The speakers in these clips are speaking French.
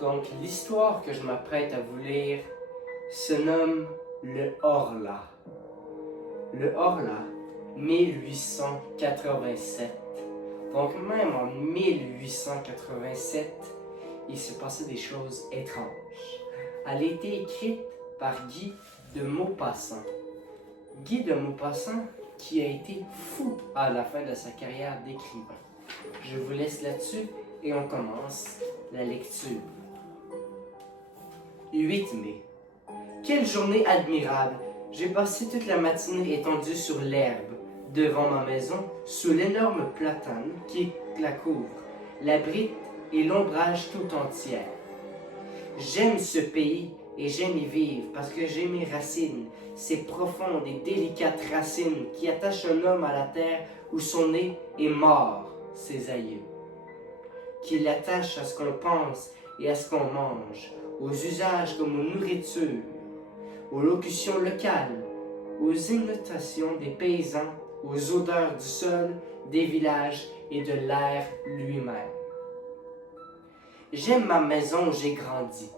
Donc, l'histoire que je m'apprête à vous lire se nomme le Horla. Le Horla, 1887. Donc, même en 1887, il se passait des choses étranges. Elle a été écrite par Guy de Maupassant. Guy de Maupassant qui a été fou à la fin de sa carrière d'écrivain. Je vous laisse là-dessus et on commence la lecture. 8 mai. Quelle journée admirable! J'ai passé toute la matinée étendue sur l'herbe, devant ma maison, sous l'énorme platane qui la couvre, l'abrite et l'ombrage tout entière. J'aime ce pays et j'aime y vivre parce que j'ai mes racines, ces profondes et délicates racines qui attachent un homme à la terre où sont nés et morts ses aïeux, qui l'attachent à ce qu'on pense et à ce qu'on mange, aux usages comme aux nourritures, aux locutions locales, aux innotations des paysans, aux odeurs du sol, des villages et de l'air lui-même. J'aime ma maison où j'ai grandi.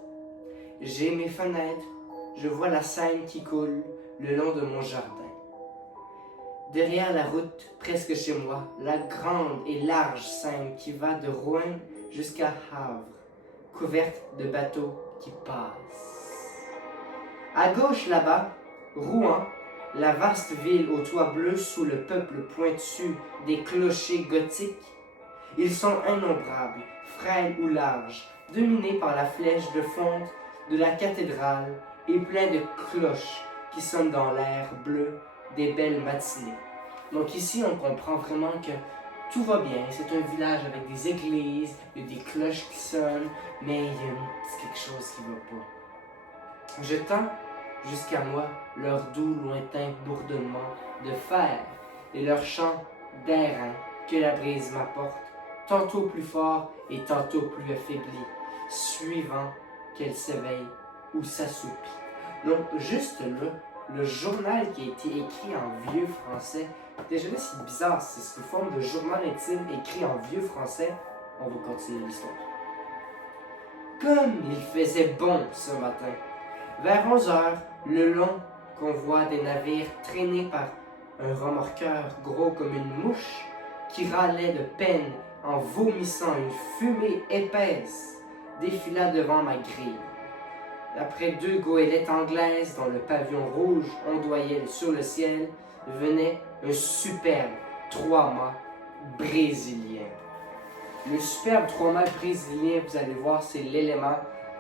J'ai mes fenêtres, je vois la Seine qui coule le long de mon jardin. Derrière la route, presque chez moi, la grande et large Seine qui va de Rouen jusqu'à Havre, couverte de bateaux qui passent. À gauche là-bas, Rouen, la vaste ville aux toits bleus sous le peuple pointu des clochers gothiques. Ils sont innombrables, frêles ou larges, dominés par la flèche de fonte de la cathédrale et pleins de cloches qui sonnent dans l'air bleu des belles matinées. Donc ici, on comprend vraiment que tout va bien. C'est un village avec des églises, il y a des cloches qui sonnent, mais il y a quelque chose qui ne va pas. Je tends jusqu'à moi leur doux, lointain bourdonnement de fer et leur chant d'airain que la brise m'apporte, tantôt plus fort et tantôt plus affaibli, suivant qu'elle s'éveille ou s'assoupit. Donc, juste là, le journal qui a été écrit en vieux français, déjà là, c'est bizarre, c'est sous forme de journal intime écrit en vieux français. On va continuer l'histoire. Comme il faisait bon ce matin, vers 11 heures, le long convoi des navires traînés par un remorqueur gros comme une mouche qui râlait de peine en vomissant une fumée épaisse défila devant ma grille. Après 2 goélettes anglaises dont le pavillon rouge ondoyait sur le ciel, venait un superbe 3-mâts brésilien. Le superbe 3-mâts brésilien, vous allez voir, c'est l'élément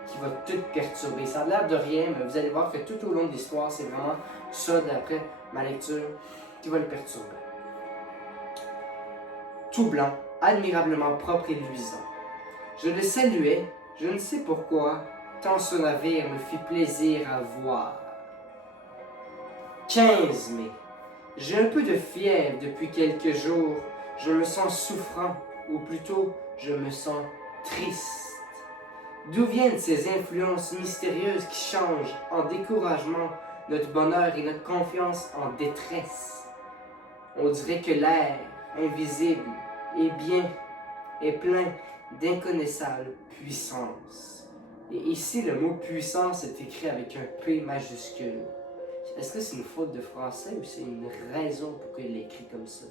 qui va tout perturber. Ça a l'air de rien, mais vous allez voir que tout au long de l'histoire, c'est vraiment ça, d'après ma lecture, qui va le perturber. Tout blanc, admirablement propre et luisant. Je le saluais, je ne sais pourquoi, tant ce navire me fit plaisir à voir. 15 mai. J'ai un peu de fièvre depuis quelques jours. Je me sens souffrant, ou plutôt, je me sens triste. D'où viennent ces influences mystérieuses qui changent en découragement notre bonheur et notre confiance en détresse? On dirait que l'air, invisible, est plein d'inconnaissables puissances. Et ici, le mot puissance est écrit avec un P majuscule. Est-ce que c'est une faute de français ou c'est une raison pour qu'il l'ait écrit comme ça?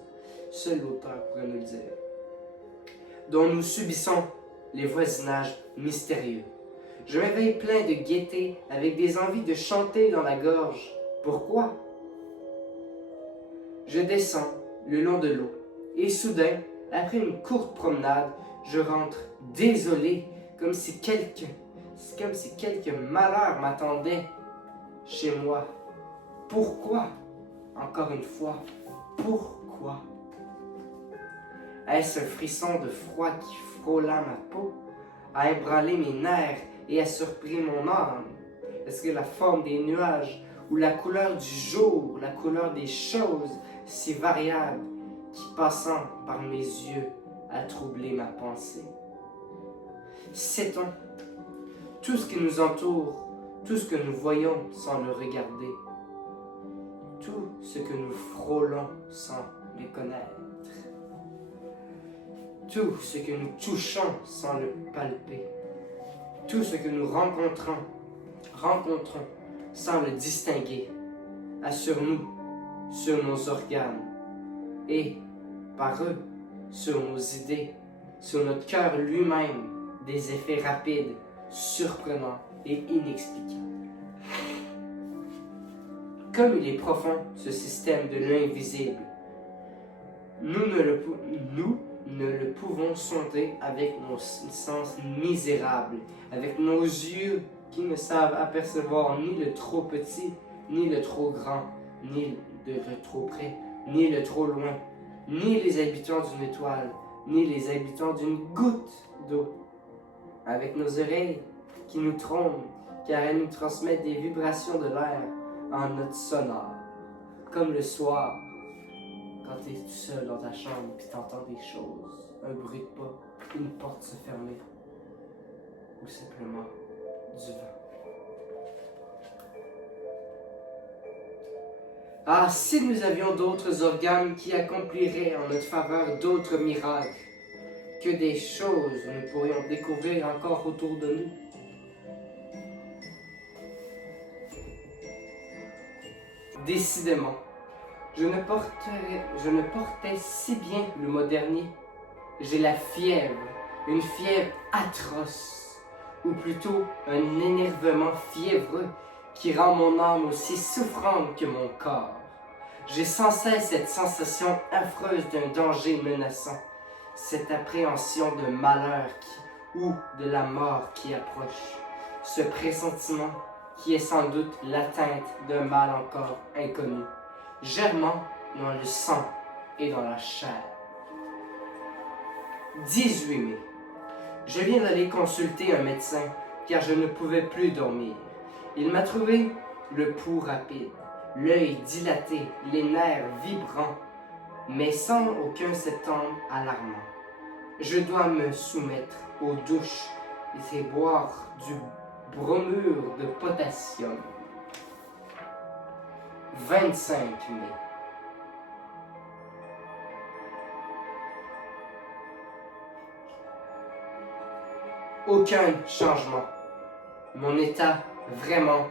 Seul l'auteur pourrait nous le dire. Dont nous subissons les voisinages mystérieux. Je m'éveille plein de gaieté, avec des envies de chanter dans la gorge. Pourquoi? Je descends le long de l'eau, et soudain, après une courte promenade, je rentre désolé, comme si quelque malheur m'attendait chez moi. Pourquoi? Encore une fois, pourquoi? Est-ce un frisson de froid qui frôla ma peau, a ébranlé mes nerfs et a surpris mon âme? Est-ce que la forme des nuages ou la couleur du jour, la couleur des choses si variables qui passant par mes yeux a troublé ma pensée? Sait-on tout ce qui nous entoure, tout ce que nous voyons sans le regarder, tout ce que nous frôlons sans le connaître, tout ce que nous touchons sans le palper, tout ce que nous rencontrons sans le distinguer. Assure-nous sur nos organes et, par eux, sur nos idées, sur notre cœur lui-même, des effets rapides, surprenants et inexplicables. Comme il est profond, ce système de l'invisible, nous ne le pouvons sonder avec nos sens misérables, avec nos yeux qui ne savent apercevoir ni le trop petit, ni le trop grand, ni le trop près, ni le trop loin, ni les habitants d'une étoile, ni les habitants d'une goutte d'eau. Avec nos oreilles qui nous trompent, car elles nous transmettent des vibrations de l'air en notes sonores, comme le soir, quand tu es tout seul dans ta chambre et tu entends des choses, un bruit de pas, une porte se fermer, ou simplement du vent. Ah, si nous avions d'autres organes qui accompliraient en notre faveur d'autres miracles, que des choses nous pourrions découvrir encore autour de nous. Décidément, je ne portais si bien le mois dernier. J'ai la fièvre, une fièvre atroce, ou plutôt un énervement fiévreux qui rend mon âme aussi souffrante que mon corps. J'ai sans cesse cette sensation affreuse d'un danger menaçant, cette appréhension d'un malheur ou de la mort qui approche, ce pressentiment qui est sans doute l'atteinte d'un mal encore inconnu, germant dans le sang et dans la chair. 18 mai. Je viens d'aller consulter un médecin car je ne pouvais plus dormir. Il m'a trouvé le pouls rapide, l'œil dilaté, les nerfs vibrants, mais sans aucun symptôme alarmant. Je dois me soumettre aux douches et boire du bromure de potassium. 25 mai. Aucun changement. Mon état, vraiment,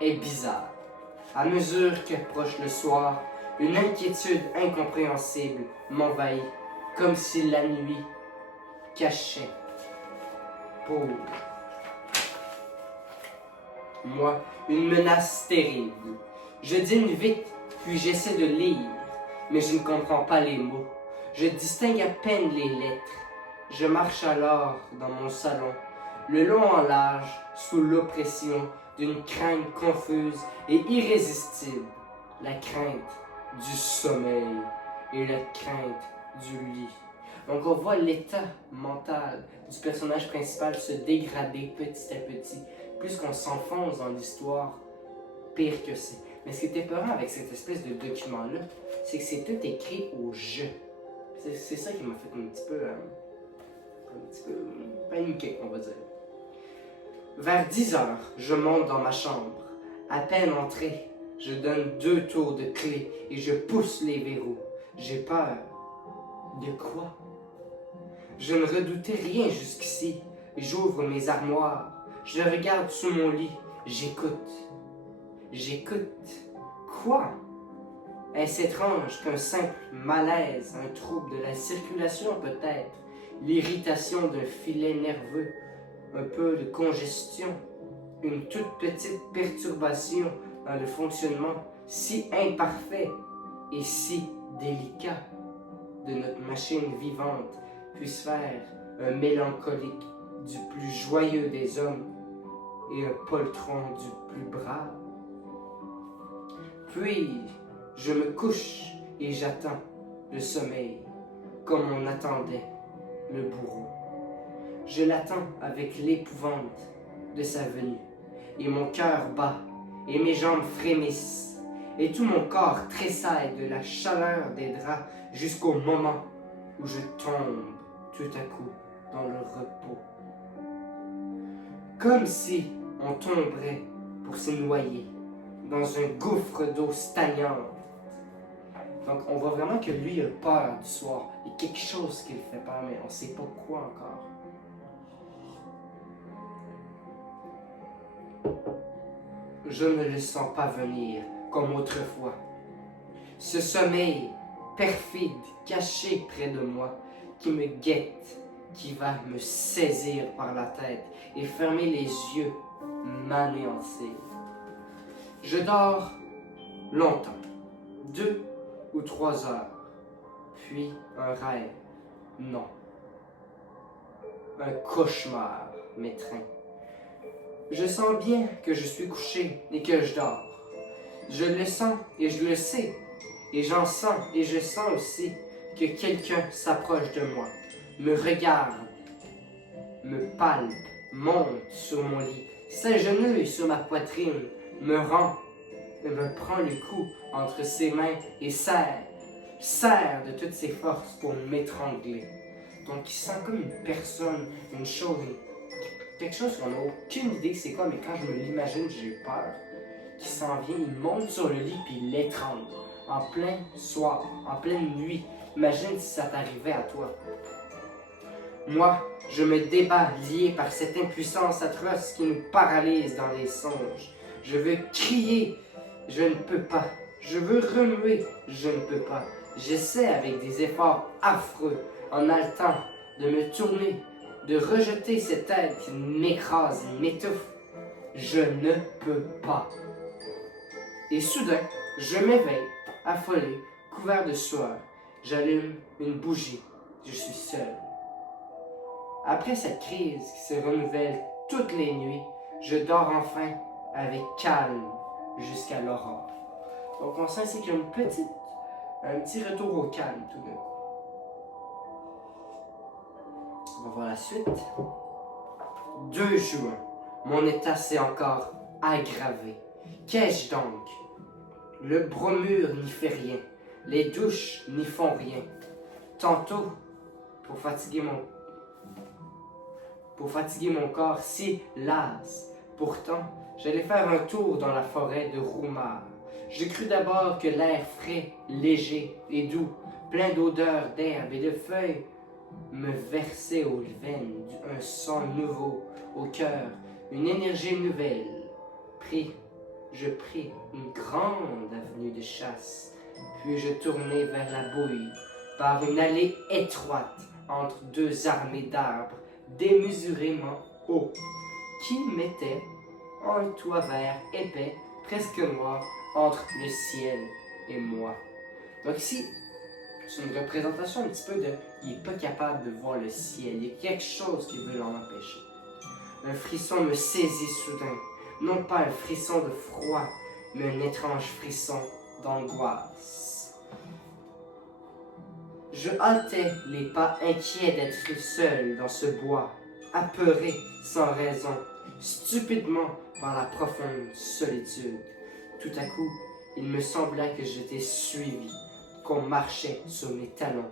est bizarre. À mesure qu'approche le soir, une inquiétude incompréhensible m'envahit, comme si la nuit cachait pour moi une menace terrible. Je dîne vite, puis j'essaie de lire, mais je ne comprends pas les mots. Je distingue à peine les lettres. Je marche alors dans mon salon, le long en large, sous l'oppression d'une crainte confuse et irrésistible, la crainte du sommeil et la crainte du lit. Donc on voit l'état mental du personnage principal se dégrader petit à petit. Plus qu'on s'enfonce dans l'histoire, pire que c'est. Mais ce qui est épeurant avec cette espèce de document-là, c'est que c'est tout écrit au jeu. C'est ça qui m'a fait un petit peu paniqué, on va dire. Vers 10 heures, je monte dans ma chambre. À peine entré, je donne 2 tours de clé et je pousse les verrous. J'ai peur. De quoi? Je ne redoutais rien jusqu'ici. J'ouvre mes armoires. Je regarde sous mon lit. J'écoute. J'écoute. Quoi? Est-ce étrange qu'un simple malaise, un trouble de la circulation peut-être, l'irritation d'un filet nerveux, un peu de congestion, une toute petite perturbation dans le fonctionnement si imparfait et si délicat de notre machine vivante puisse faire un mélancolique du plus joyeux des hommes et un poltron du plus brave. Puis, je me couche et j'attends le sommeil comme on attendait le bourreau. Je l'attends avec l'épouvante de sa venue, et mon cœur bat, et mes jambes frémissent, et tout mon corps tressaille de la chaleur des draps jusqu'au moment où je tombe tout à coup dans le repos. Comme si on tomberait pour se noyer dans un gouffre d'eau stagnante. Donc on voit vraiment que lui a peur du soir. Il y a quelque chose qui le fait peur, mais on ne sait pas quoi encore. je ne le sens pas venir comme autrefois. Ce sommeil perfide, caché près de moi, qui me guette, qui va me saisir par la tête et fermer les yeux, m'anéantir. Je dors longtemps, 2 ou 3 heures, puis un rêve, non, un cauchemar m'étreint. Je sens bien que je suis couché et que je dors. Je le sens et je le sais. Et j'en sens et je sens aussi que quelqu'un s'approche de moi, me regarde, me palpe, monte sur mon lit, s'agenouille sur ma poitrine, me prend le cou entre ses mains et serre de toutes ses forces pour m'étrangler. Donc il sent comme une personne, une chose, quelque chose qu'on n'a aucune idée c'est quoi, mais quand je me l'imagine, j'ai eu peur. Qui s'en vient, il monte sur le lit puis il l'étrangle. En plein soir, en pleine nuit. Imagine si ça t'arrivait à toi. Moi, je me débat lié par cette impuissance atroce qui nous paralyse dans les songes. Je veux crier, je ne peux pas. Je veux remuer, je ne peux pas. J'essaie avec des efforts affreux, en haletant, de me tourner, de rejeter cette aide qui m'écrase, m'étouffe. Je ne peux pas. Et soudain, je m'éveille, affolé, couvert de sueur. J'allume une bougie. Je suis seul. Après cette crise qui se renouvelle toutes les nuits, je dors enfin avec calme jusqu'à l'aurore. Donc on sent ici qu'il y a un petit retour au calme tout d'un coup. On va voir la suite. 2 juin. Mon état s'est encore aggravé. Qu'ai-je donc? Le bromure n'y fait rien. Les douches n'y font rien. Tantôt, pour fatiguer mon corps si las. Pourtant, j'allais faire un tour dans la forêt de Roumar. Je crus d'abord que l'air frais, léger et doux, plein d'odeurs d'herbe et de feuilles, me versait aux veines un sang nouveau, au cœur, une énergie nouvelle. Je pris une grande avenue de chasse, puis je tournai vers la bouille, par une allée étroite entre 2 armées d'arbres démesurément hauts, qui mettaient un toit vert épais, presque noir, entre le ciel et moi. Donc ici, c'est une représentation un petit peu de « il n'est pas capable de voir le ciel, il y a quelque chose qui veut l'en empêcher ». Un frisson me saisit soudain, non pas un frisson de froid, mais un étrange frisson d'angoisse. Je hâtais les pas, inquiet d'être seul dans ce bois, apeuré sans raison, stupidement par la profonde solitude. Tout à coup, il me sembla que j'étais suivi, qu'on marchait sur mes talons,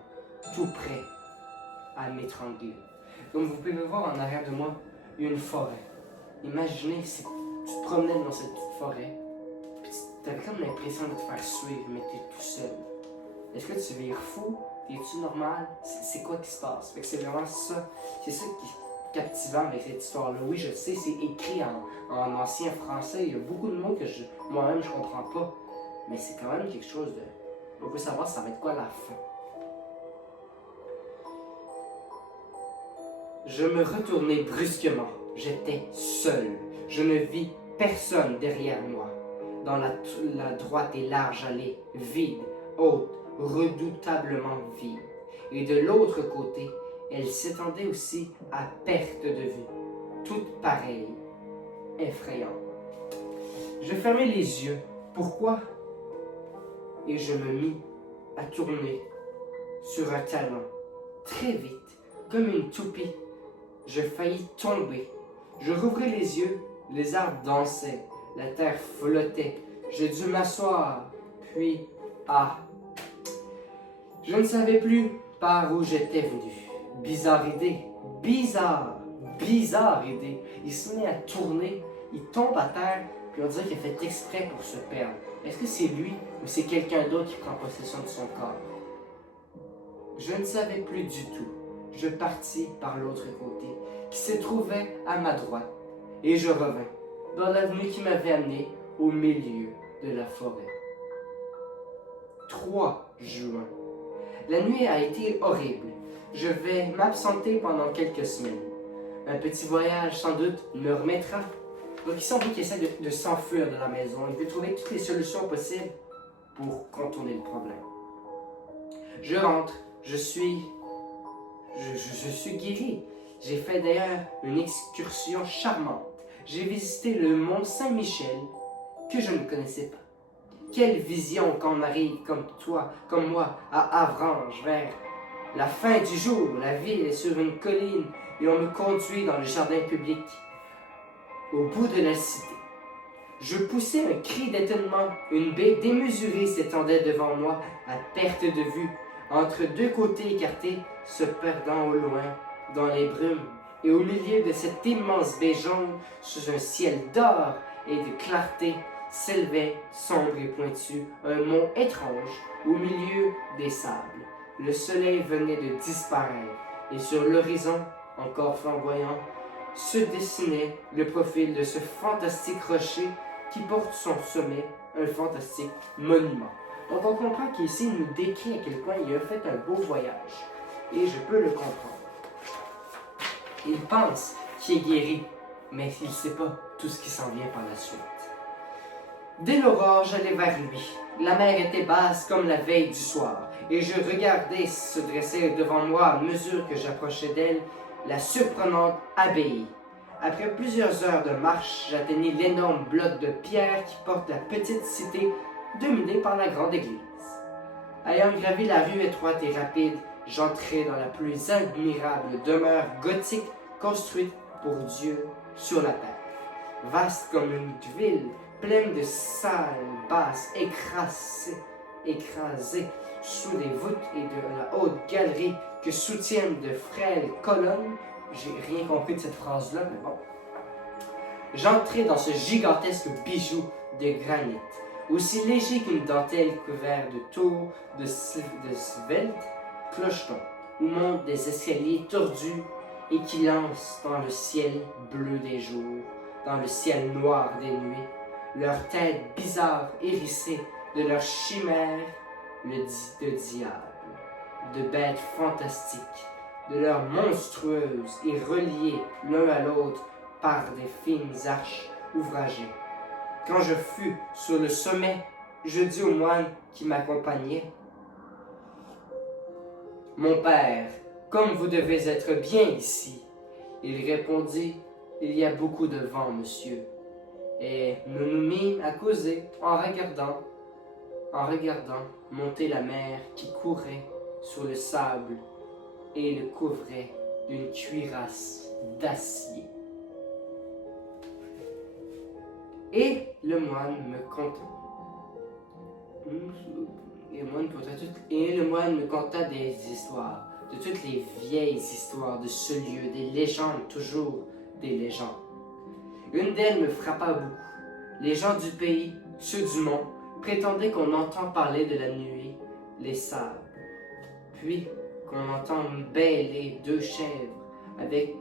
tout près à m'étrangler. Comme vous pouvez voir en arrière de moi, il y a une forêt. Imaginez si tu te promenais dans cette petite forêt, puis tu avais comme l'impression de te faire suivre, mais tu es tout seul. Est-ce que tu vires fou? Es-tu normal? C'est quoi qui se passe? Fait que c'est vraiment ça. C'est ça qui est captivant avec cette histoire-là. Oui, je sais, c'est écrit en ancien français. Il y a beaucoup de mots que moi-même je comprends pas. Mais c'est quand même quelque chose de... On veut savoir ça va être quoi la fin. Je me retournai brusquement. J'étais seul. Je ne vis personne derrière moi. Dans la droite et large allée, vide, haute, redoutablement vide. Et de l'autre côté, elle s'étendait aussi à perte de vue, toute pareille, effrayante. Je fermai les yeux. Pourquoi? Et je me mis à tourner sur un talon, très vite, comme une toupie. Je faillis tomber. Je rouvris les yeux, les arbres dansaient, la terre flottait. Je dus m'asseoir, puis, je ne savais plus par où j'étais venu. Bizarre idée, bizarre idée. Il se met à tourner, il tombe à terre, puis on dirait qu'il a fait exprès pour se perdre. Est-ce que c'est lui ou c'est quelqu'un d'autre qui prend possession de son corps? Je ne savais plus du tout. Je partis par l'autre côté, qui se trouvait à ma droite, et je revins dans l'avenue qui m'avait amené au milieu de la forêt. 3 juin. La nuit a été horrible. Je vais m'absenter pendant quelques semaines. Un petit voyage, sans doute, me remettra. Donc, il semble qu'il essaie de s'enfuir de la maison. Il veut trouver toutes les solutions possibles pour contourner le problème. Je rentre. Je suis guéri. J'ai fait d'ailleurs une excursion charmante. J'ai visité le mont Saint-Michel que je ne connaissais pas. Quelle vision quand on arrive comme toi, comme moi, à Avranches, vers la fin du jour. La ville est sur une colline et on me conduit dans le jardin public, au bout de la cité. Je poussai un cri d'étonnement. Une baie démesurée s'étendait devant moi, à perte de vue, entre deux côtés écartés, se perdant au loin dans les brumes. Et au milieu de cette immense baie jaune, sous un ciel d'or et de clarté, s'élevait, sombre et pointu, un mont étrange au milieu des sables. Le soleil venait de disparaître, et sur l'horizon, encore flamboyant, se dessinait le profil de ce fantastique rocher qui porte son sommet, un fantastique monument. Donc on comprend qu'ici, il nous décrit à quel point il a fait un beau voyage, et je peux le comprendre. Il pense qu'il est guéri, mais il ne sait pas tout ce qui s'en vient par la suite. Dès l'aurore, j'allais vers lui. La mer était basse comme la veille du soir, et je regardais se dresser devant moi à mesure que j'approchais d'elle la surprenante abbaye. Après plusieurs heures de marche, j'atteignis l'énorme bloc de pierre qui porte la petite cité dominée par la grande église. Ayant gravi la rue étroite et rapide, j'entrai dans la plus admirable demeure gothique construite pour Dieu sur la terre. Vaste comme une ville, pleine de salles basses écrasées sous des voûtes et de la haute galerie que soutiennent de frêles colonnes. J'ai rien compris de cette phrase-là, mais bon. J'entrai dans ce gigantesque bijou de granit, aussi léger qu'une dentelle couverte de tours de sveltes clochetons, où montent des escaliers tordus et qui lancent dans le ciel bleu des jours, dans le ciel noir des nuits, leurs têtes bizarres hérissées de leurs chimères de diable, de bêtes fantastiques, de leurs monstrueuses et reliées l'un à l'autre par des fines arches ouvragées. Quand je fus sur le sommet, je dis au moine qui m'accompagnait: « Mon père, comme vous devez être bien ici. » Il répondit: « Il y a beaucoup de vent, monsieur. » Et nous nous mîmes à causer en regardant monter la mer qui courait sur le sable et le couvrait d'une cuirasse d'acier. Et le moine me conta des histoires, de toutes les vieilles histoires de ce lieu, des légendes, toujours des légendes. Une d'elles me frappa beaucoup. Les gens du pays, ceux du mont, prétendaient qu'on entend parler de la nuit, les sables, puis qu'on entend bêler 2 chèvres, avec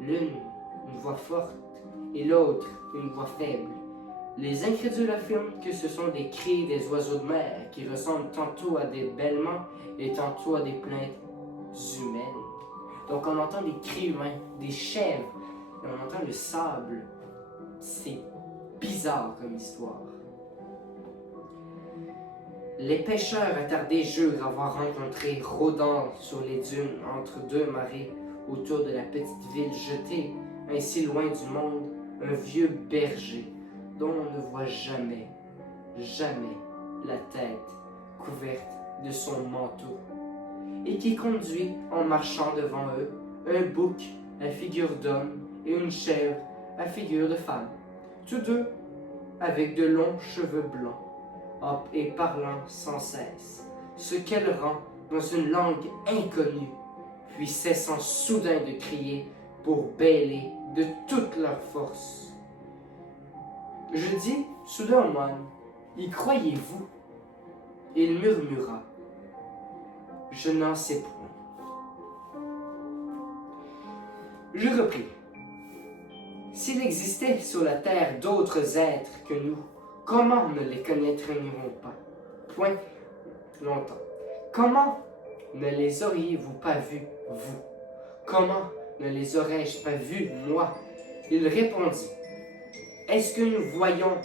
l'une une voix forte et l'autre une voix faible. Les incrédules affirment que ce sont des cris des oiseaux de mer qui ressemblent tantôt à des bêlements et tantôt à des plaintes humaines. Donc on entend des cris humains, des chèvres, et on entend le sable. C'est bizarre comme histoire. Les pêcheurs attardés jurent avoir rencontré, rôdant sur les dunes entre 2 marées, autour de la petite ville jetée ainsi loin du monde, un vieux berger dont on ne voit jamais la tête couverte de son manteau, et qui conduit en marchant devant eux un bouc à figure d'homme et une chèvre à figure de femme, tous deux avec de longs cheveux blancs et parlant sans cesse, ce qu'elle rend dans une langue inconnue, puis cessant soudain de crier pour bêler de toute leur force. Je dis soudain au moine: « Y croyez-vous? » Il murmura: « Je n'en sais point. » Je repris: « S'il existait sur la terre d'autres êtres que nous, Comment ne les connaîtrions pas? Point longtemps. Comment ne les auriez-vous pas vus, vous? Comment ne les aurais-je pas vus, moi? Il répondit, est-ce que nous voyons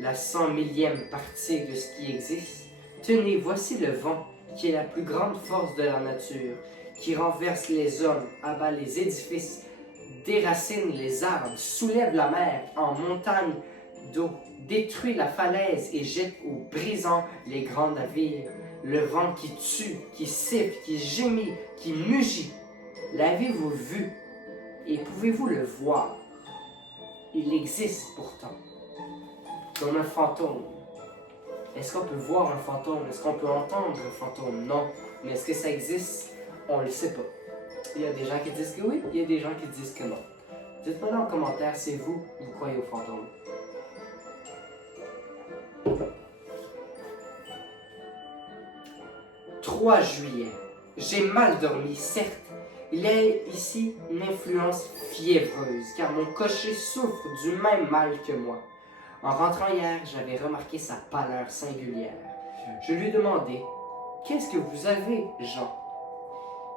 la 100 millième partie de ce qui existe? Tenez, voici le vent, qui est la plus grande force de la nature, qui renverse les hommes, abat les édifices, déracine les arbres, soulève la mer en montagne d'eau, détruit la falaise et jette au brisant les grands navires. Le vent qui tue, qui siffle, qui gémit, qui mugit. L'avez-vous vu et pouvez-vous le voir? Il existe pourtant, comme un fantôme. Est-ce qu'on peut voir un fantôme? Est-ce qu'on peut entendre un fantôme? Non. Mais est-ce que ça existe? On ne le sait pas. Il y a des gens qui disent que oui, il y a des gens qui disent que non. Dites-moi dans en commentaire, c'est vous croyez aux fantômes. 3 juillet. J'ai mal dormi, certes. Il y a ici une influence fiévreuse, car mon cocher souffre du même mal que moi. En rentrant hier, j'avais remarqué sa pâleur singulière. Je lui demandai, « Qu'est-ce que vous avez, Jean? »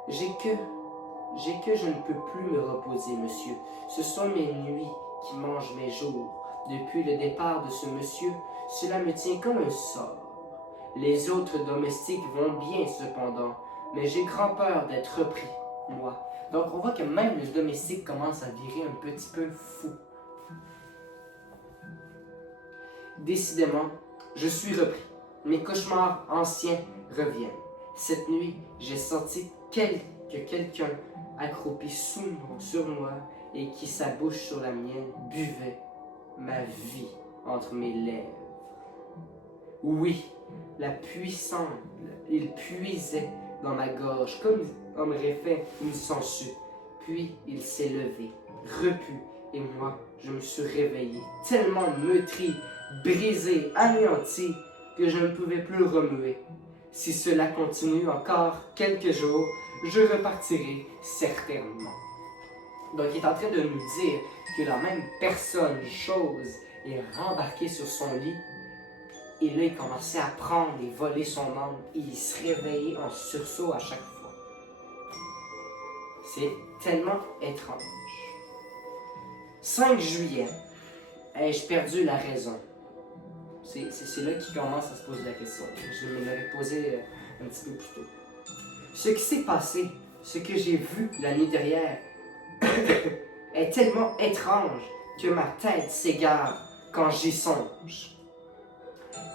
J'ai que je ne peux plus me reposer, monsieur. Ce sont mes nuits qui mangent mes jours. Depuis le départ de ce monsieur, cela me tient comme un sort. Les autres domestiques vont bien cependant, mais j'ai grand peur d'être repris, moi. Donc on voit que même le domestique commence à virer un petit peu fou. Décidément, je suis repris. Mes cauchemars anciens reviennent. Cette nuit, j'ai senti que quelqu'un accroupi sur moi et qui, sa bouche sur la mienne, buvait ma vie entre mes lèvres. Oui, la puissance, il puisait dans ma gorge comme on aurait fait une sangsue. Puis il s'est levé, repu, et moi, je me suis réveillé, tellement meurtri, brisé, anéanti, que je ne pouvais plus remuer. Si cela continue encore quelques jours, je repartirai certainement. Donc il est en train de nous dire que la même personne, chose, est rembarquée sur son lit. Et là, il commençait à prendre et voler son âme. Et il se réveillait en sursaut à chaque fois. C'est tellement étrange. 5 juillet. Ai-je perdu la raison? C'est là qu'il commence à se poser la question. Je me l'avais posé un petit peu plus tôt. Ce qui s'est passé, ce que j'ai vu la nuit dernière, est tellement étrange que ma tête s'égare quand j'y songe.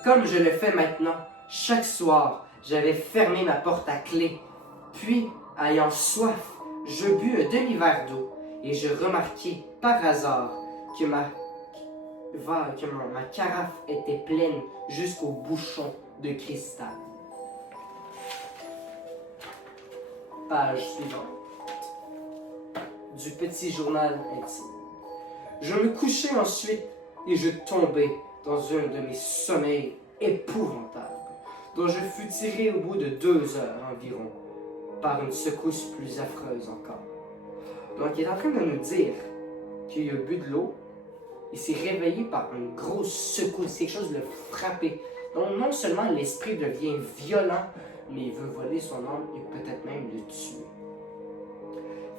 Comme je le fais maintenant, chaque soir, j'avais fermé ma porte à clé. Puis, ayant soif, je bus un demi-verre d'eau et je remarquai par hasard que ma carafe était pleine jusqu'au bouchon de cristal. Page suivante. Du petit journal intime. Je me couchai ensuite et je tombai dans un de mes sommeils épouvantables, dont je fus tiré au bout de 2 heures environ, par une secousse plus affreuse encore. Donc il est en train de nous dire qu'il a bu de l'eau, il s'est réveillé par une grosse secousse, quelque chose le frappé. Donc non seulement l'esprit devient violent, mais il veut voler son âme et peut-être même le tuer.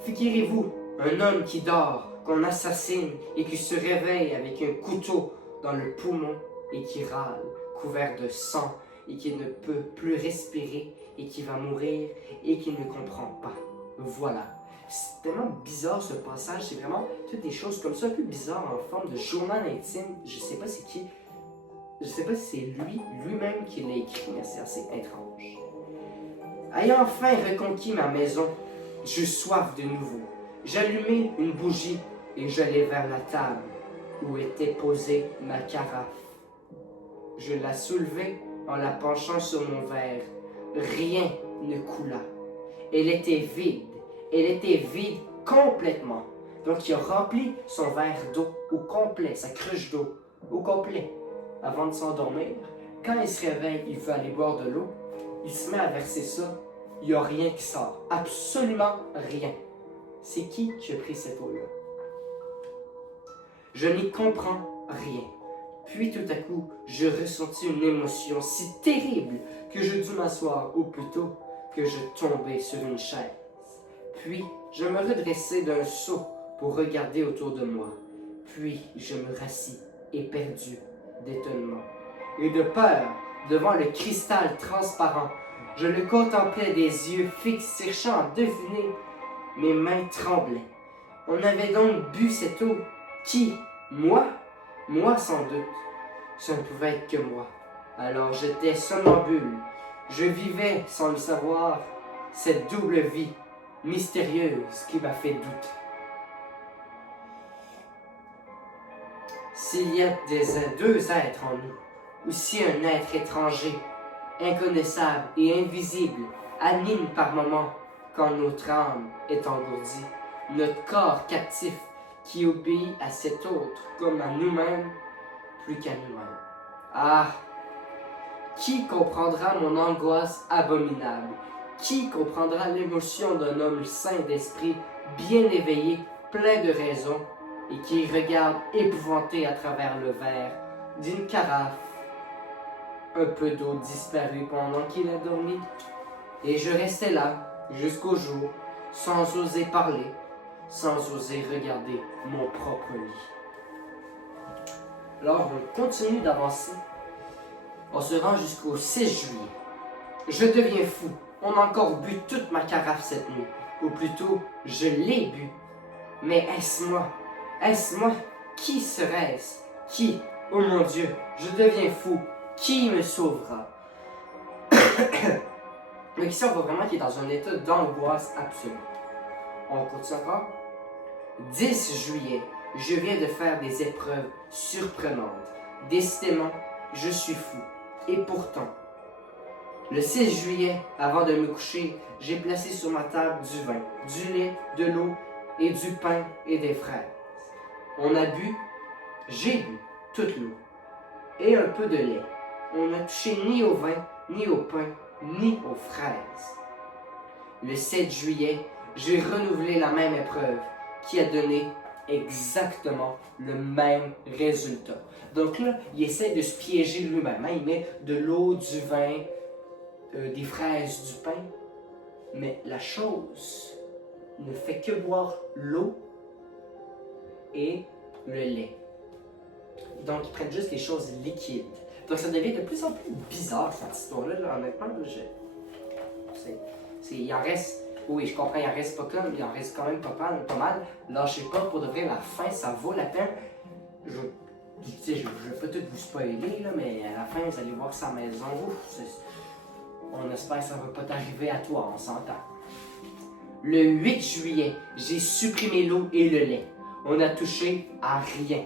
Figurez-vous, un homme qui dort, qu'on assassine et qui se réveille avec un couteau dans le poumon et qui râle, couvert de sang et qui ne peut plus respirer et qui va mourir et qui ne comprend pas. Voilà. C'est tellement bizarre ce passage, c'est vraiment toutes des choses comme ça, un peu bizarres en forme de journal intime. Je sais pas c'est qui, je sais pas si c'est lui-même qui l'a écrit, mais c'est assez étrange. Ayant enfin reconquis ma maison, j'eus soif de nouveau. J'allumai une bougie et j'allai vers la table où était posée ma carafe. Je la soulevai en la penchant sur mon verre. Rien ne coula. Elle était vide complètement. Donc il a rempli son verre d'eau au complet, sa cruche d'eau au complet, avant de s'endormir. Quand il se réveille, il veut aller boire de l'eau, il se met à verser ça, il n'y a rien qui sort, absolument rien. C'est qui a pris cette eau-là? Je n'y comprends rien. Puis tout à coup, je ressentis une émotion si terrible que je dus m'asseoir, ou plutôt que je tombai sur une chaise. Puis, je me redressai d'un saut pour regarder autour de moi. Puis, je me rassis, éperdu d'étonnement et de peur devant le cristal transparent. Je le contemplais des yeux fixes, cherchant à deviner. Mes mains tremblaient. On avait donc bu cette eau. Qui? Moi? Moi sans doute. Ce ne pouvait être que moi. Alors j'étais somnambule. Je vivais, sans le savoir, cette double vie mystérieuse qui m'a fait douter. S'il y a deux êtres en nous, ou si un être étranger, inconnaissable et invisible, anime par moments quand notre âme est engourdie, notre corps captif qui obéit à cet autre comme à nous-mêmes, plus qu'à nous-mêmes. Ah! Qui comprendra mon angoisse abominable? Qui comprendra l'émotion d'un homme sain d'esprit, bien éveillé, plein de raison, et qui regarde épouvanté à travers le verre d'une carafe, un peu d'eau disparue pendant qu'il a dormi? Et je restais là, jusqu'au jour, sans oser parler, sans oser regarder mon propre lit. Alors on continue d'avancer. On se rend jusqu'au 6 juillet. Je deviens fou. On a encore bu toute ma carafe cette nuit. Ou plutôt, je l'ai bu. Mais est-ce moi? Est-ce moi? Qui serait-ce? Qui? Oh mon Dieu, je deviens fou. Qui me sauvera? Donc ici, on voit vraiment qu'il est dans un état d'angoisse absolue. On continue encore. 10 juillet, je viens de faire des épreuves surprenantes. Décidément, je suis fou. Et pourtant, le 6 juillet, avant de me coucher, j'ai placé sur ma table du vin, du lait, de l'eau et du pain et des fraises. On a bu, j'ai bu toute l'eau et un peu de lait. On n'a touché ni au vin, ni au pain, ni aux fraises. Le 7 juillet, j'ai renouvelé la même épreuve qui a donné exactement le même résultat. Donc là, il essaie de se piéger lui-même. Il met de l'eau, du vin, des fraises, du pain. Mais la chose ne fait que boire l'eau et le lait. Donc, ils prennent juste les choses liquides. Donc, ça devient de plus en plus bizarre, cette histoire-là. Honnêtement, il en reste... Oui, je comprends, il en reste pas comme, il en reste quand même pas mal. Lâchez pas, pour de vrai, la fin, ça vaut la peine. Je vais pas tout vous spoiler, là, mais à la fin, vous allez voir sa maison. On espère que ça va pas t'arriver à toi, on s'entend. Le 8 juillet, j'ai supprimé l'eau et le lait. On n'a touché à rien.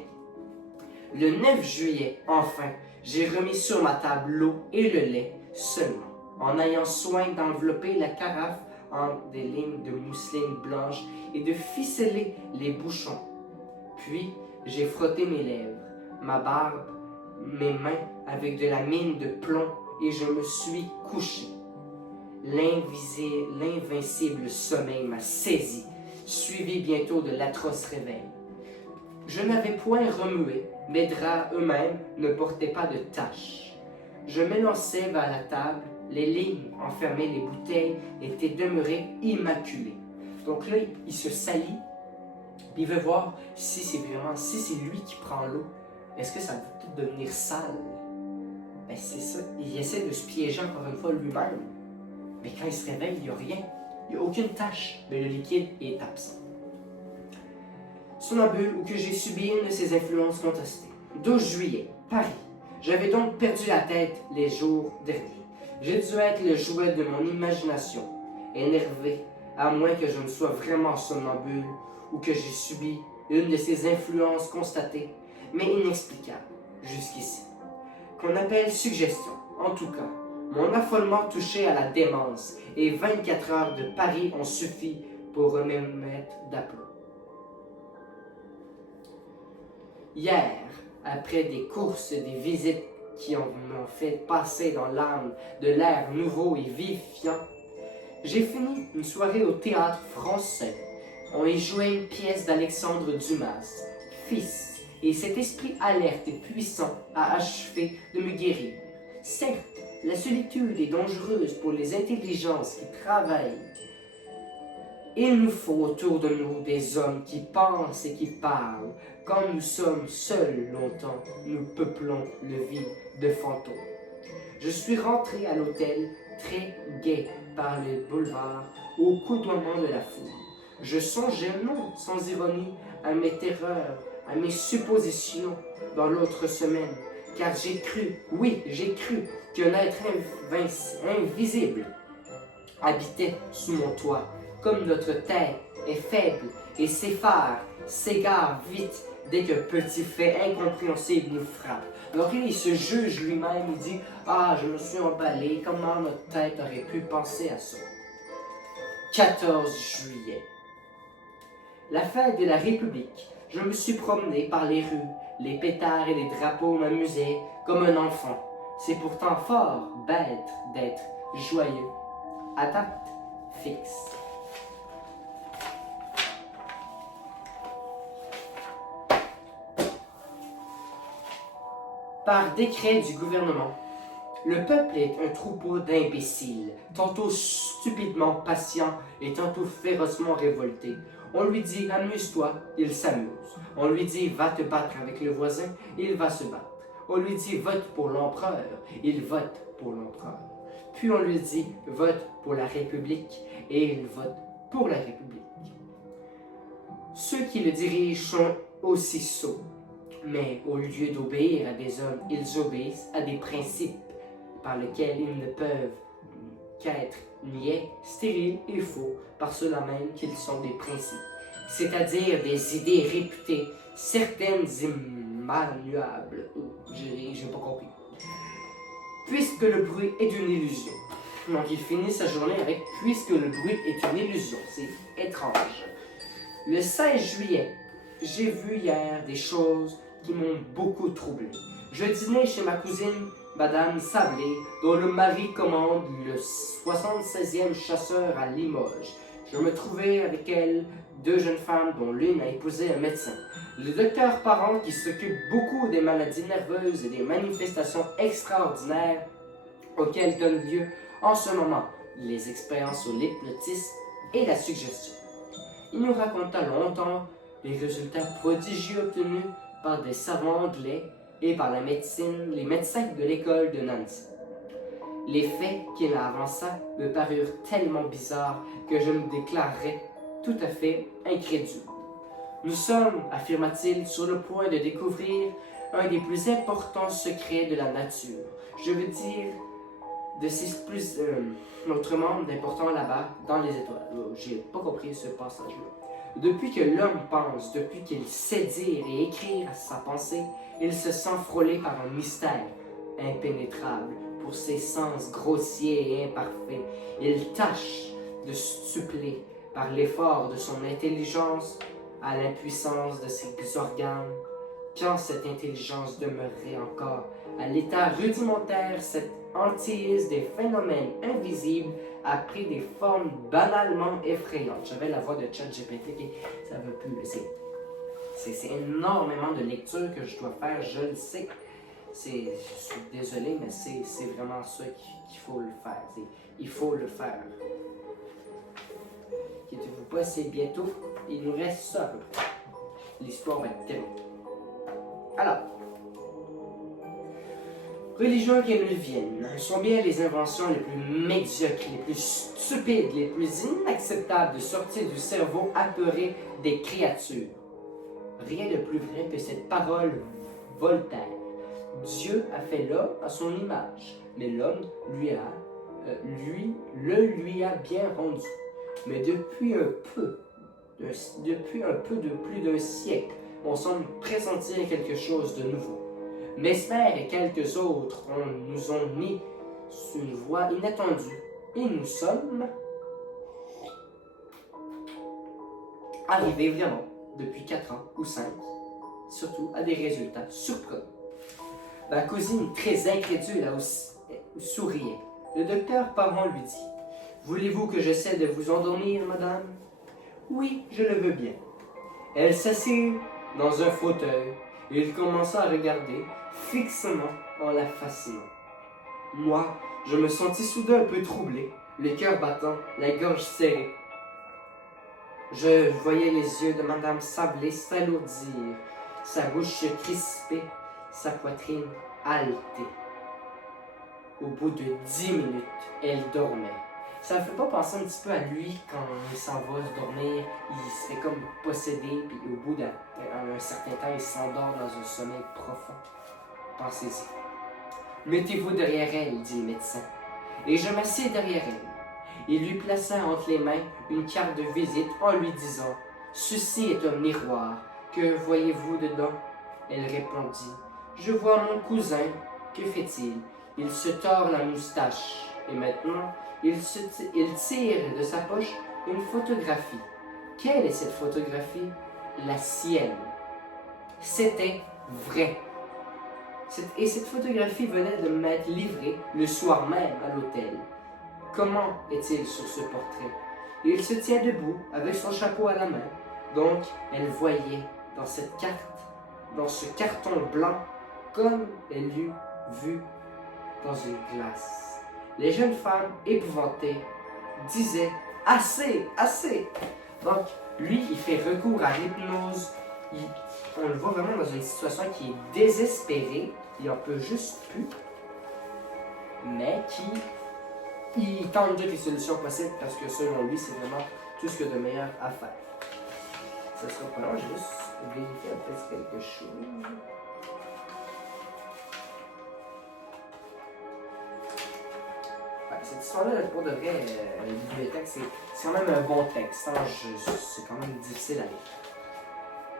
Le 9 juillet, enfin, j'ai remis sur ma table l'eau et le lait seulement, en ayant soin d'envelopper la carafe en des lignes de mousseline blanche et de ficeler les bouchons. Puis, j'ai frotté mes lèvres, ma barbe, mes mains avec de la mine de plomb et je me suis couché. L'invincible sommeil m'a saisi, suivi bientôt de l'atroce réveil. Je n'avais point remué, mes draps eux-mêmes ne portaient pas de taches. Je m'élançai vers la table, les lignes enfermées, les bouteilles étaient demeurées immaculées. Donc là, il se salit, puis il veut voir si c'est lui qui prend l'eau. Est-ce que ça va tout devenir sale? Ben c'est ça, il essaie de se piéger encore une fois lui-même. Mais quand il se réveille, il n'y a rien. Il n'y a aucune tache, mais le liquide est absent. Somnambule ou que j'ai subi une de ces influences contestées. 12 juillet, Paris. J'avais donc perdu la tête les jours derniers. J'ai dû être le jouet de mon imagination, énervé, à moins que je ne sois vraiment somnambule ou que j'ai subi une de ces influences constatées, mais inexplicables, jusqu'ici. Qu'on appelle suggestion, en tout cas. Mon affolement touchait à la démence et 24 heures de Paris ont suffi pour me mettre d'aplomb. Hier, après des courses et des visites qui m'ont fait passer dans l'âme de l'air nouveau et vivifiant, j'ai fini une soirée au théâtre français. On y jouait une pièce d'Alexandre Dumas, Fils, et cet esprit alerte et puissant a achevé de me guérir. Certes, la solitude est dangereuse pour les intelligences qui travaillent. Il nous faut autour de nous des hommes qui pensent et qui parlent. Quand nous sommes seuls longtemps, nous peuplons le vide de fantômes. Je suis rentré à l'hôtel très gai par le boulevard au coudoiement de la foule. Je songeais, non sans ironie, à mes terreurs, à mes suppositions dans l'autre semaine, car j'ai cru, oui, j'ai cru qu'un être invisible habitait sous mon toit, comme notre tête est faible et s'égare vite dès qu'un petit fait incompréhensible nous frappe. Alors il se juge lui-même, il dit « Ah, je me suis emballé, comment notre tête aurait pu penser à ça? » 14 juillet. La fête de la République. Je me suis promené par les rues, les pétards et les drapeaux m'amusaient comme un enfant. C'est pourtant fort bête d'être joyeux. À date fixe. Par décret du gouvernement, le peuple est un troupeau d'imbéciles, tantôt stupidement patient et tantôt férocement révolté. On lui dit « amuse-toi », il s'amuse. On lui dit « va te battre avec le voisin », il va se battre. On lui dit « vote pour l'empereur », il vote pour l'empereur. Puis on lui dit « vote pour la République » et il vote pour la République. Ceux qui le dirigent sont aussi sots, mais au lieu d'obéir à des hommes, ils obéissent à des principes par lesquels ils ne peuvent qu'être niais, stériles et faux, par cela même qu'ils sont des principes, c'est-à-dire des idées réputées, certaines immanuables. J'ai pas compris. Puisque le bruit est une illusion. Donc il finit sa journée avec « puisque le bruit est une illusion ». C'est étrange. Le 16 juillet, j'ai vu hier des choses qui m'ont beaucoup troublé. Je dînais chez ma cousine, Madame Sablé, dont le mari commande le 76e chasseur à Limoges. Je me trouvais avec elle, deux jeunes femmes dont l'une a épousé un médecin. Le docteur Parent, qui s'occupe beaucoup des maladies nerveuses et des manifestations extraordinaires auxquelles donnent lieu en ce moment les expériences sur l'hypnotisme et la suggestion. Il nous raconta longtemps les résultats prodigieux obtenus par des savants anglais et par les médecins de l'école de Nancy. Les faits qu'il avança me parurent tellement bizarres que je me déclarerais tout à fait incrédule. Nous sommes, affirma-t-il, sur le point de découvrir un des plus importants secrets de la nature. Je veux dire, de ces plus autrement d'importants là-bas dans les étoiles. J'ai pas compris ce passage-là. Depuis que l'homme pense, depuis qu'il sait dire et écrire sa pensée, il se sent frôlé par un mystère impénétrable pour ses sens grossiers et imparfaits. Il tâche de suppléer par l'effort de son intelligence à l'impuissance de ses organes. Quand cette intelligence demeurerait encore à l'état rudimentaire, cette hantise des phénomènes invisibles a pris des formes banalement effrayantes. J'avais la voix de ChatGPT et ça ne veut plus. C'est énormément de lecture que je dois faire, je le sais. Je suis désolé, mais c'est vraiment ça qu'il faut le faire. Il faut le faire. Inquiétez-vous pas, c'est bientôt. Il nous reste ça à peu près. L'histoire va être tellement. Alors, religion qu'elles viennent, sont bien les inventions les plus médiocres, les plus stupides, les plus inacceptables de sortir du cerveau apeuré des créatures. Rien de plus vrai que cette parole Voltaire. Dieu a fait l'homme à son image, mais l'homme lui a bien rendu. Mais depuis un peu de plus d'un siècle, on semble pressentir quelque chose de nouveau. Mesmer et quelques autres nous ont mis sur une voie inattendue et nous sommes arrivés vraiment, depuis 4 ans ou 5, surtout à des résultats surprenants. Ma cousine, très incrédule, souriait. Le docteur Parent lui dit « Voulez-vous que j'essaie de vous endormir, madame ?»« Oui, je le veux bien. » Elle s'assied dans un fauteuil et il commença à regarder fixement en la fascinant. Moi, je me sentis soudain un peu troublé, le cœur battant, la gorge serrée. Je voyais les yeux de Madame Sablé s'alourdir, sa bouche se crisper, sa poitrine haleter. Au bout de 10 minutes, elle dormait. Ça me fait pas penser un petit peu à lui quand il s'en va se dormir, il se fait comme posséder, puis au bout d'un certain temps, il s'endort dans un sommeil profond. Pensez-y. Mettez-vous derrière elle, dit le médecin. Et je m'assis derrière elle. Il lui plaça entre les mains une carte de visite en lui disant « Ceci est un miroir. Que voyez-vous dedans ?» Elle répondit « Je vois mon cousin. Que fait-il? Il se tord la moustache. Et maintenant, il tire de sa poche une photographie. Quelle est cette photographie? La sienne. » C'était vrai. Et cette photographie venait de m'être livrée le soir même à l'hôtel. Comment est-il sur ce portrait? Il se tient debout avec son chapeau à la main. Donc, elle voyait dans cette carte, dans ce carton blanc, comme elle l'eût vu dans une glace. Les jeunes femmes, épouvantées, disaient « Assez, assez !» Donc, lui, il fait recours à l'hypnose. On le voit vraiment dans une situation qui est désespérée. Il en peut juste plus. Mais il tente toutes les solutions possibles parce que selon lui, c'est vraiment tout ce qu'il y a de meilleur à faire. Ça sera pas long, j'ai juste vérifié peut-être quelque chose. Ouais, cette histoire-là, pour de vrai, la bibliothèque, c'est quand même un bon texte. Hein? C'est quand même difficile à lire.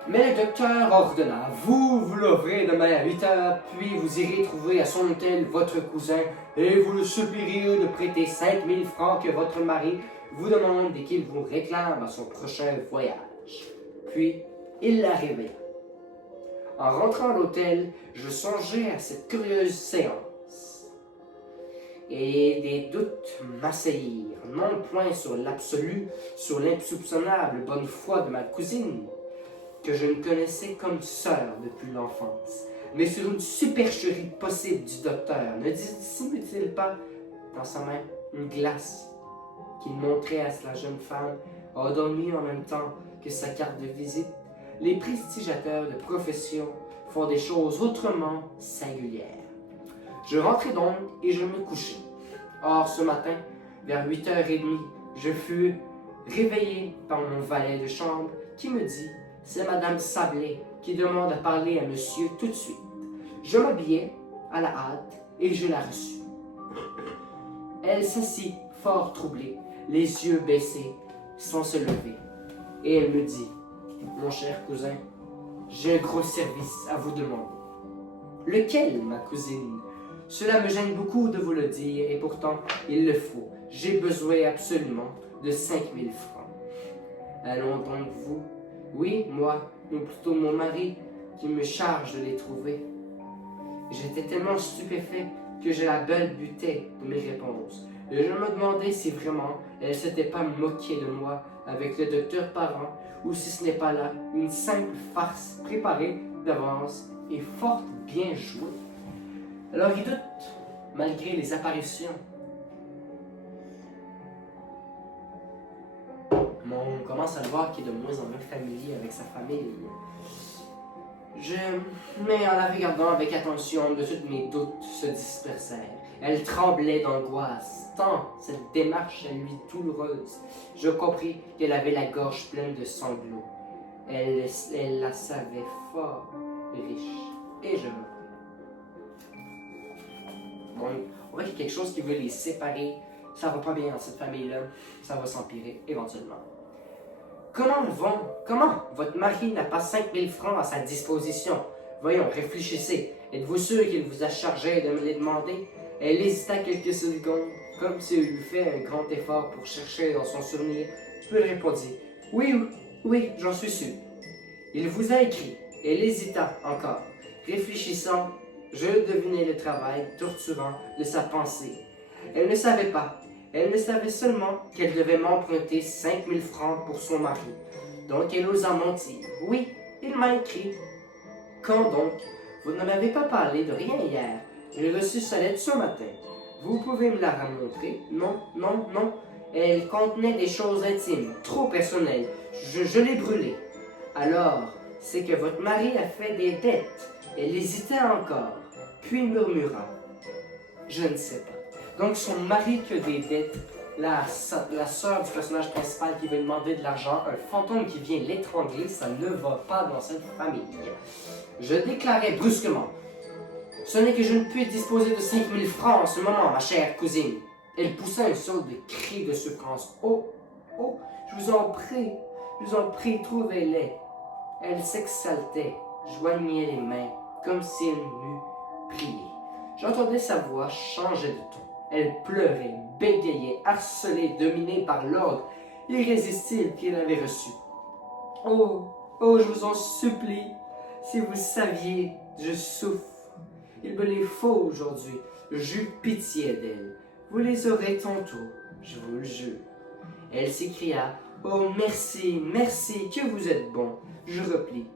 Mais le docteur ordonna, vous l'ouvrez demain à 8 heures, puis vous irez trouver à son hôtel votre cousin et vous le supplierez de prêter 5000 francs que votre mari vous demande et qu'il vous réclame à son prochain voyage. Puis, il la réveilla. En rentrant à l'hôtel, je songeais à cette curieuse séance. Et des doutes m'assaillirent, non point sur l'absolu, sur l'insoupçonnable bonne foi de ma cousine, que je ne connaissais comme sœur depuis l'enfance, mais sur une supercherie possible du docteur. Ne dissimule-t-il pas dans sa main une glace qu'il montrait à la jeune femme, endormie en même temps que sa carte de visite? Les prestigiateurs de profession font des choses autrement singulières. Je rentrai donc et je me couchai. Or, ce matin, vers 8h30, je fus réveillé par mon valet de chambre qui me dit « C'est Madame Sablé qui demande à parler à monsieur tout de suite. » Je m'habillai à la hâte et je la reçus. Elle s'assit fort troublée, les yeux baissés, sans se lever. Et elle me dit « Mon cher cousin, j'ai un gros service à vous demander. » « Lequel, ma cousine? Cela me gêne beaucoup de vous le dire, et pourtant, il le faut. J'ai besoin absolument de 5000 francs. » Allons donc vous. Oui, moi, ou plutôt mon mari, qui me charge de les trouver. J'étais tellement stupéfait que je la balbutais de mes réponses. Et je me demandais si vraiment elle s'était pas moquée de moi avec le docteur Parent, ou si ce n'est pas là une simple farce préparée d'avance et fort bien jouée. Alors il doute, malgré les apparitions. On commence à le voir qu'il est de moins en moins familier avec sa famille. Mais en la regardant avec attention, de toutes mes doutes se dispersèrent. Elle tremblait d'angoisse, tant cette démarche à lui douloureuse. Je compris qu'elle avait la gorge pleine de sanglots. Elle la savait fort riche. Et je repris. Bon, on voit qu'il y a quelque chose qui veut les séparer. Ça va pas bien dans cette famille-là. Ça va s'empirer éventuellement. Comment votre mari n'a pas 5000 francs à sa disposition? Voyons, réfléchissez. Êtes-vous sûr qu'il vous a chargé de me les demander? Elle hésita quelques secondes, comme si elle eût fait un grand effort pour chercher dans son souvenir, puis elle répondit « Oui, j'en suis sûr. » Il vous a écrit. Elle hésita encore. Réfléchissant, je devinais le travail torturant de sa pensée. Elle ne savait pas. Elle ne savait seulement qu'elle devait m'emprunter 5000 francs pour son mari. Donc elle osa mentir. « Oui, il m'a écrit. » Quand donc? Vous ne m'avez pas parlé de rien hier. J'ai reçu sa lettre ce matin. Vous pouvez me la remontrer? Non, non, non. Elle contenait des choses intimes, trop personnelles. Je l'ai brûlée. Alors, c'est que votre mari a fait des dettes. Elle hésitait encore, puis murmura. Je ne sais pas. Donc son mari qui a des dettes, la sœur du personnage principal qui veut demander de l'argent, un fantôme qui vient l'étrangler, ça ne va pas dans cette famille. Je déclarai brusquement. Ce n'est que je ne puis disposer de 5000 francs en ce moment, ma chère cousine. Elle poussa une sorte de cri de souffrance. Oh, oh, je vous en prie, trouvez-les. Elle s'exaltait, joignait les mains, comme si elle m'eût prié. J'entendais sa voix changer de ton. Elle pleurait, bégayait, harcelée, dominée par l'ordre irrésistible qu'elle avait reçu. Oh, oh, je vous en supplie, si vous saviez, je souffre. Il me les faut aujourd'hui. J'eus pitié d'elle. Vous les aurez tantôt, je vous le jure. Elle s'écria. Oh, merci, merci, que vous êtes bon. Je replis.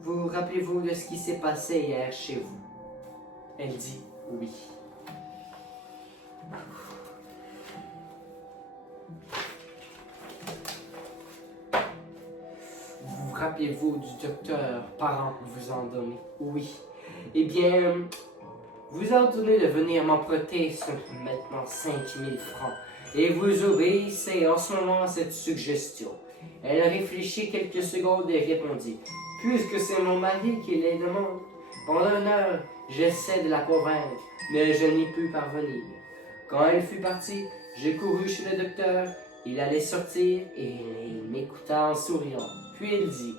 Vous rappelez-vous de ce qui s'est passé hier chez vous? Elle dit oui. Vous rappelez-vous du docteur parent vous en donner? Oui. Eh bien, vous ordonnez de venir m'emprunter maintenant 5000 francs. Et vous obéissez en ce moment à cette suggestion. Elle réfléchit quelques secondes et répondit. Puisque c'est mon mari qui les demande. Pendant 1 heure, j'essaie de la convaincre, mais je n'y pus parvenir. Quand elle fut partie, j'ai couru chez le docteur. Il allait sortir et il m'écouta en souriant. Puis il dit,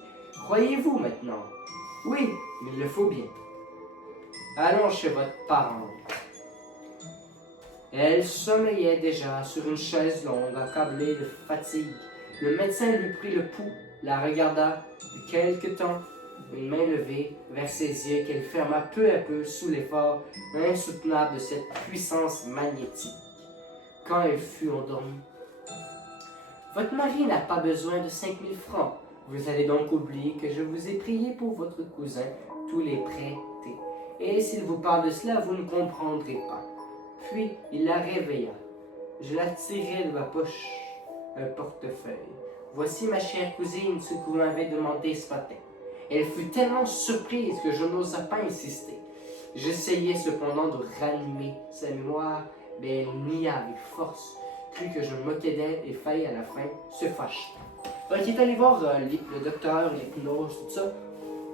croyez-vous maintenant? Oui, mais il le faut bien. Allons chez votre parente. Elle sommeillait déjà sur une chaise longue, accablée de fatigue. Le médecin lui prit le pouls, la regarda, puis quelque temps, une main levée vers ses yeux qu'elle ferma peu à peu sous l'effort insoutenable de cette puissance magnétique. Quand elle fut endormie, « Votre mari n'a pas besoin de 5000 francs. Vous allez donc oublier que je vous ai prié pour votre cousin, tous les prêter. Et s'il vous parle de cela, vous ne comprendrez pas. » Puis il la réveilla. Je la tirai de ma poche un portefeuille. Voici, ma chère cousine, ce que vous m'avez demandé ce matin. Elle fut tellement surprise que je n'osais pas insister. J'essayais cependant de ranimer sa mémoire, mais elle nia avec force, crut que je me moquais d'elle et faillit à la fin se fâcher. Donc il est allé voir le docteur, l'hypnose, tout ça,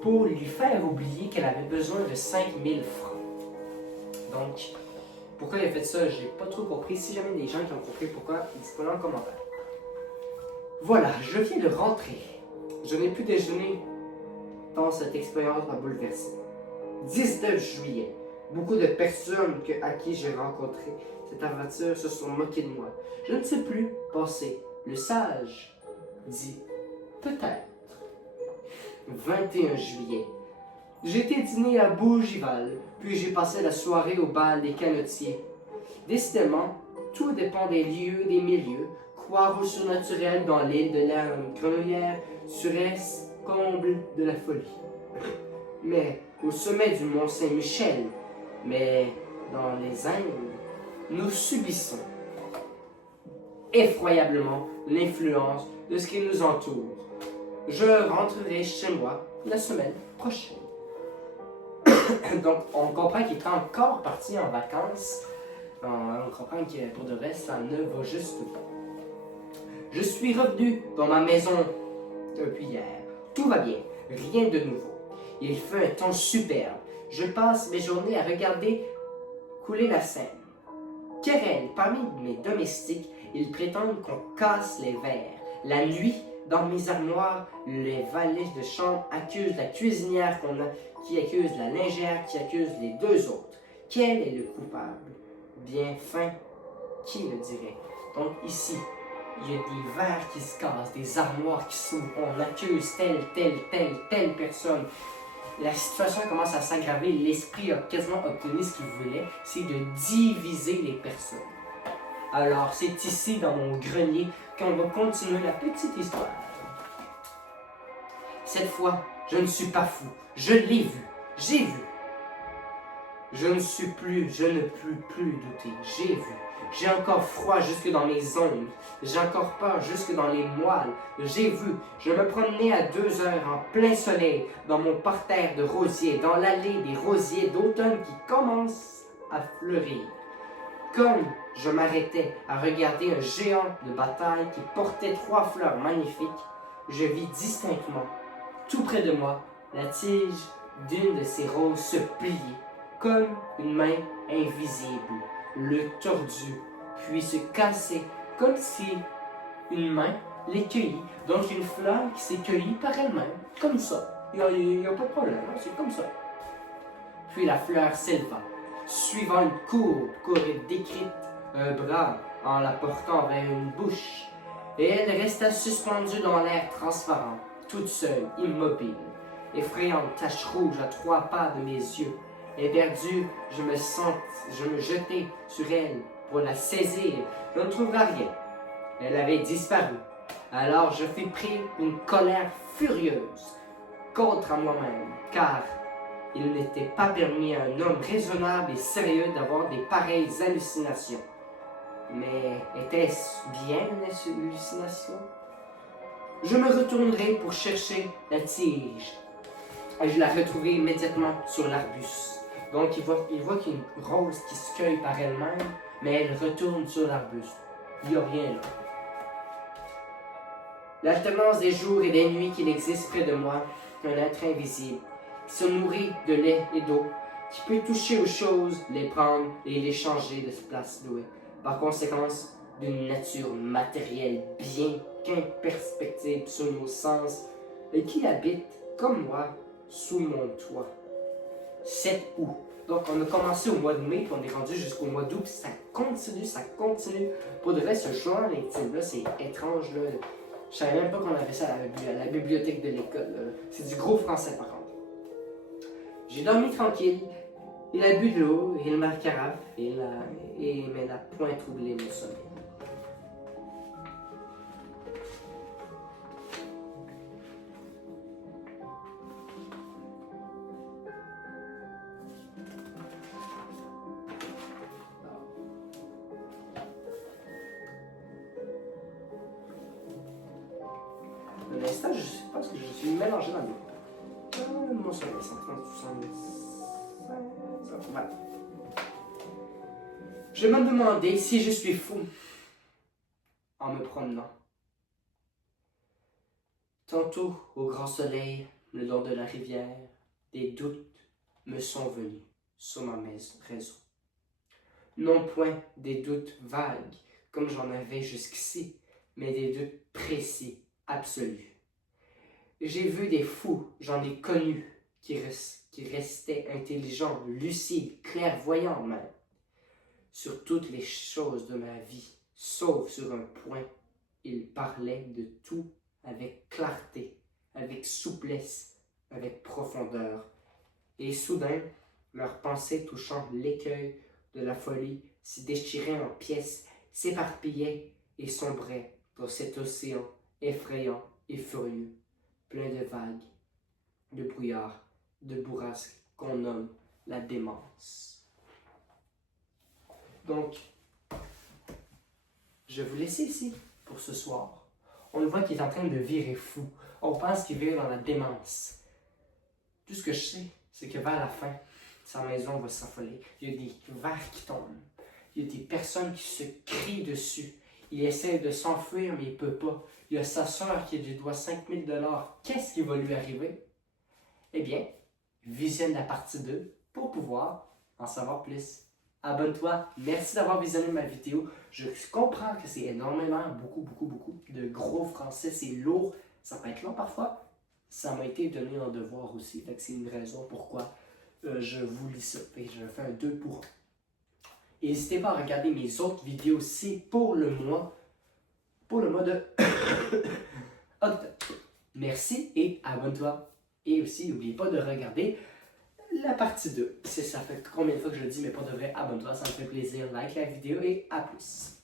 pour lui faire oublier qu'elle avait besoin de 5000 francs. Donc, pourquoi il a fait ça, j'ai pas trop compris. Si jamais des gens qui ont compris pourquoi, dites-le en commentaire. Voilà, je viens de rentrer. Je n'ai pu déjeuner tant cette expérience m'a bouleversé. 19 juillet. Beaucoup de personnes à qui j'ai rencontré cette aventure se sont moquées de moi. Je ne sais plus passer. Le sage dit peut-être. 21 juillet. J'ai été dîner à Bougival, puis j'ai passé la soirée au bal des canotiers. Décidément, tout dépend des lieux, des milieux. Croire au surnaturel dans l'île de la Grenouillère serait comble de la folie. Mais au sommet du mont Saint-Michel, mais dans les Indes, nous subissons effroyablement l'influence de ce qui nous entoure. Je rentrerai chez moi la semaine prochaine. Donc, on comprend qu'il est encore parti en vacances. On comprend que pour de vrai, ça ne va juste pas. Je suis revenu dans ma maison depuis hier. Tout va bien, rien de nouveau. Il fait un temps superbe. Je passe mes journées à regarder couler la Seine. Querelle parmi mes domestiques, ils prétendent qu'on casse les verres. La nuit, dans mes armoires, les valets de chambre accusent la cuisinière qui accuse la lingère, qui accuse les deux autres. Quel est le coupable? Bien fin, qui le dirait? Donc ici, il y a des verres qui se cassent, des armoires qui s'ouvrent, on accuse telle personne. La situation commence à s'aggraver, l'esprit a quasiment obtenu ce qu'il voulait, c'est de diviser les personnes. Alors, c'est ici, dans mon grenier, qu'on va continuer la petite histoire. Cette fois, je ne suis pas fou. Je l'ai vu. J'ai vu. Je ne peux plus douter. J'ai vu. J'ai encore froid jusque dans mes ongles. J'ai encore peur jusque dans les moelles. J'ai vu. Je me promenais à 2 heures en plein soleil dans mon parterre de rosiers, dans l'allée des rosiers d'automne qui commencent à fleurir. Comme je m'arrêtais à regarder un géant de bataille qui portait 3 fleurs magnifiques, je vis distinctement, tout près de moi, la tige d'une de ces roses se plier, comme une main invisible, le tordu, puis se casser, comme si une main les cueillit. Donc une fleur qui s'est cueillie par elle-même, comme ça. Il n'y a pas de problème, hein? C'est comme ça. Puis la fleur s'éleva, suivant une courbe décrite, un bras en la portant vers une bouche, et elle resta suspendue dans l'air transparent, toute seule, immobile. Effrayante tache rouge à 3 pas de mes yeux. Éperdu, je me jetai sur elle pour la saisir. Je ne trouverai rien. Elle avait disparu. Alors je fus pris d'une colère furieuse contre moi-même, car il n'était pas permis à un homme raisonnable et sérieux d'avoir des pareilles hallucinations. Mais était-ce bien une hallucination? Je me retournerai pour chercher la tige. Et je la retrouvai immédiatement sur l'arbuste. Donc il voit qu'il y a une rose qui se cueille par elle-même, mais elle retourne sur l'arbuste. Il n'y a rien là. L'alternance des jours et des nuits qu'il existe près de moi, un être invisible, qui se nourrit de lait et d'eau, qui peut toucher aux choses, les prendre et les changer de place d'où est. Par conséquence, d'une nature matérielle bien qu'imperceptible sous nos sens, et qui habite, comme moi, sous mon toit. 7 août. Donc, on a commencé au mois de mai, puis on est rendu jusqu'au mois d'août, puis ça continue. Pour de vrai, ce journal intime-là, c'est étrange, là. Je savais même pas qu'on avait ça à la bibliothèque de l'école. C'est du gros français, par contre. J'ai dormi tranquille. Il a bu de l'eau, il m'a carafe, mais n'a point troublé mon sommeil. Pour l'instant, je pense que je suis mélangé dans les... mon sommeil, 130, voilà. Je me demandais si je suis fou en me promenant. Tantôt, au grand soleil, le long de la rivière, des doutes me sont venus sur ma raison. Non point des doutes vagues, comme j'en avais jusqu'ici, mais des doutes précis, absolus. J'ai vu des fous, j'en ai connu, qui restaient intelligents, lucides, clairvoyants même, sur toutes les choses de ma vie, sauf sur un point. Ils parlaient de tout avec clarté, avec souplesse, avec profondeur. Et soudain, leurs pensées touchant l'écueil de la folie s'y déchiraient en pièces, s'éparpillaient et sombraient dans cet océan effrayant et furieux, plein de vagues, de brouillard, de bourrasques qu'on nomme la démence. Donc, je vais vous laisser ici pour ce soir. On le voit qu'il est en train de virer fou. On pense qu'il vire dans la démence. Tout ce que je sais, c'est que vers la fin, sa maison va s'affoler. Il y a des verres qui tombent. Il y a des personnes qui se crient dessus. Il essaie de s'enfuir, mais il ne peut pas. Il y a sa sœur qui lui doit 5 000 $. Qu'est-ce qui va lui arriver? Eh bien, visionne la partie 2 pour pouvoir en savoir plus. Abonne-toi. Merci d'avoir visionné ma vidéo. Je comprends que c'est énormément, beaucoup de gros français. C'est lourd. Ça peut être long parfois. Ça m'a été donné en devoir aussi. Fait que c'est une raison pourquoi je vous lis ça. Et je fais un 2 pour 1. N'hésitez pas à regarder mes autres vidéos aussi pour le mois de octobre. Merci et abonne-toi. Et aussi, n'oubliez pas de regarder la partie 2. Ça fait combien de fois que je le dis, mais pas de vrai, abonne-toi, ça me fait plaisir. Like la vidéo et à plus.